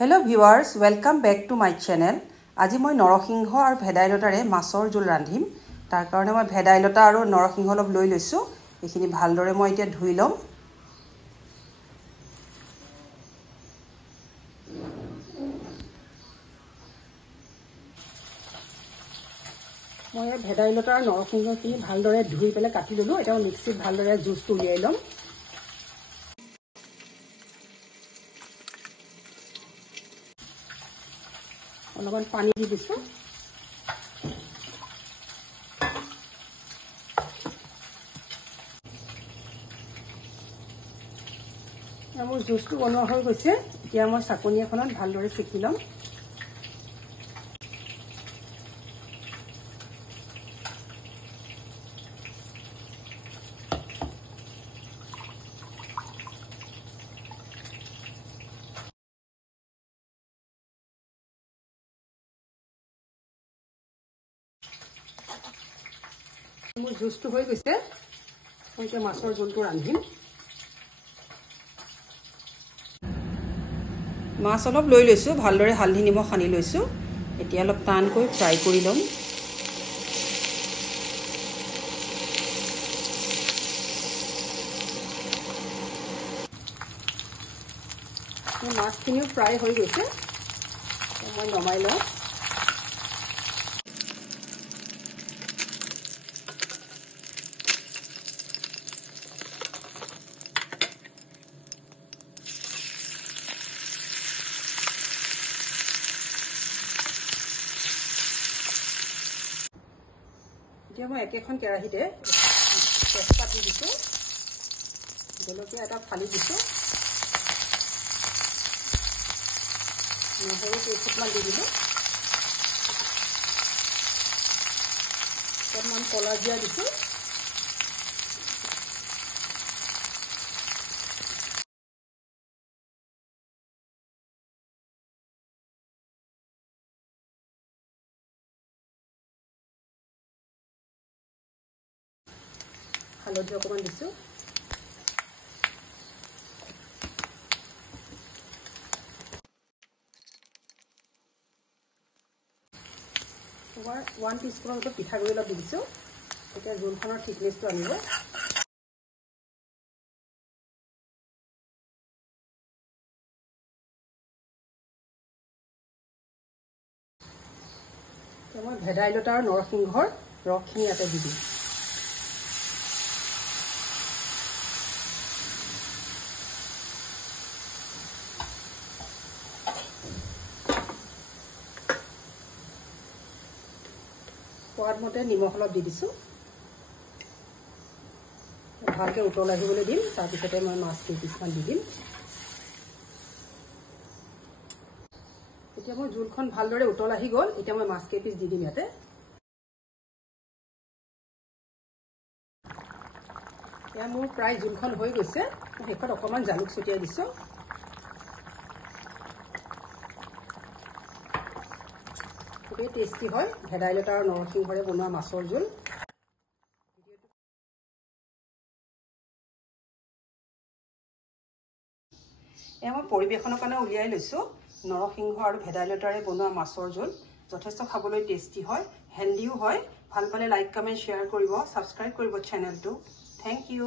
Hello viewers, welcome back to my channel. আজি মই নৰসিংহ আৰু ভেদাইলতাৰে মাছৰ জোল ৰান্ধিম। তাৰ কাৰণে মই ভেদাইলতা আৰু নৰসিংহ অলপ লৈ লৈছো। এইখিনি ভালদৰে মই এতিয়া ধুই লম। মই ভেদাইলতা আৰু নৰসিংহখিনি ভালদৰে ধুই পেলাই কাটি ললো। এটা মিক্সিত ভালদৰে জুচটো উলিয়াই লম। অলপমান পানী দি দিছো। মোৰ জুচটো বনোৱা হৈ গৈছে। এতিয়া মই চাকনি এখনত ভালদৰে চেকি লম। মোৰ জুচটো হৈ গৈছে। মই এতিয়া মাছৰ জোলটো ৰান্ধিম। মাছ অলপ লৈ লৈছো, ভালদৰে হালধি নিমখ সানি লৈছো। এতিয়া অলপ টানকৈ ফ্ৰাই কৰি লম। মাছখিনিও ফ্ৰাই হৈ গৈছে। মই নমাই লওঁ। এতিয়া মই একেখন কেৰাহীতে তেজপাত দি দিছো, জলকীয়া এটা ফালি দিছো, নহৰু কেইফুটমান দি দিলো, অকণমান কলা জিৰা দিছো, হালধি অকণমান দিছো, মই 1 টিস্পুনৰ পিঠাগুড়ি অলপ দি দিছো। এতিয়া জোলখনৰ থিকনেছটো আনিব। মই ভেদাইলতা আৰু নৰসিংহৰ ৰসখিনি ইয়াতে দি দিম। সোৱাদ মতে নিমখ অলপ দি দিছো। ভালকৈ উতল আহিবলৈ দিম। তাৰপিছতে মই মাছ কেইপিচমান দি দিম। এতিয়া মোৰ জোলখন ভালদৰে উতল আহি গ'ল। এতিয়া মই মাছ কেইপিচ দি দিম ইয়াতে। এতিয়া মোৰ প্ৰায় জোলখন হৈ গৈছে। শেষত অকণমান জালুক ছটিয়াই দিছো। খুবেই টেষ্টি হয় ভেদাইলতা আৰু নৰসিংহৰে বনোৱা মাছৰ জোল। এয়া মই পৰিৱেশনৰ কাৰণে উলিয়াই লৈছো। নৰসিংহ আৰু ভেদাইলতাৰে বনোৱা মাছৰ জোল যথেষ্ট খাবলৈ টেষ্টি হয়, হেল্ডিও হয়। ভাল পালে লাইক, কমেণ্ট, শ্বেয়াৰ কৰিব, ছাবস্ক্ৰাইব কৰিব চেনেলটো। Thank U.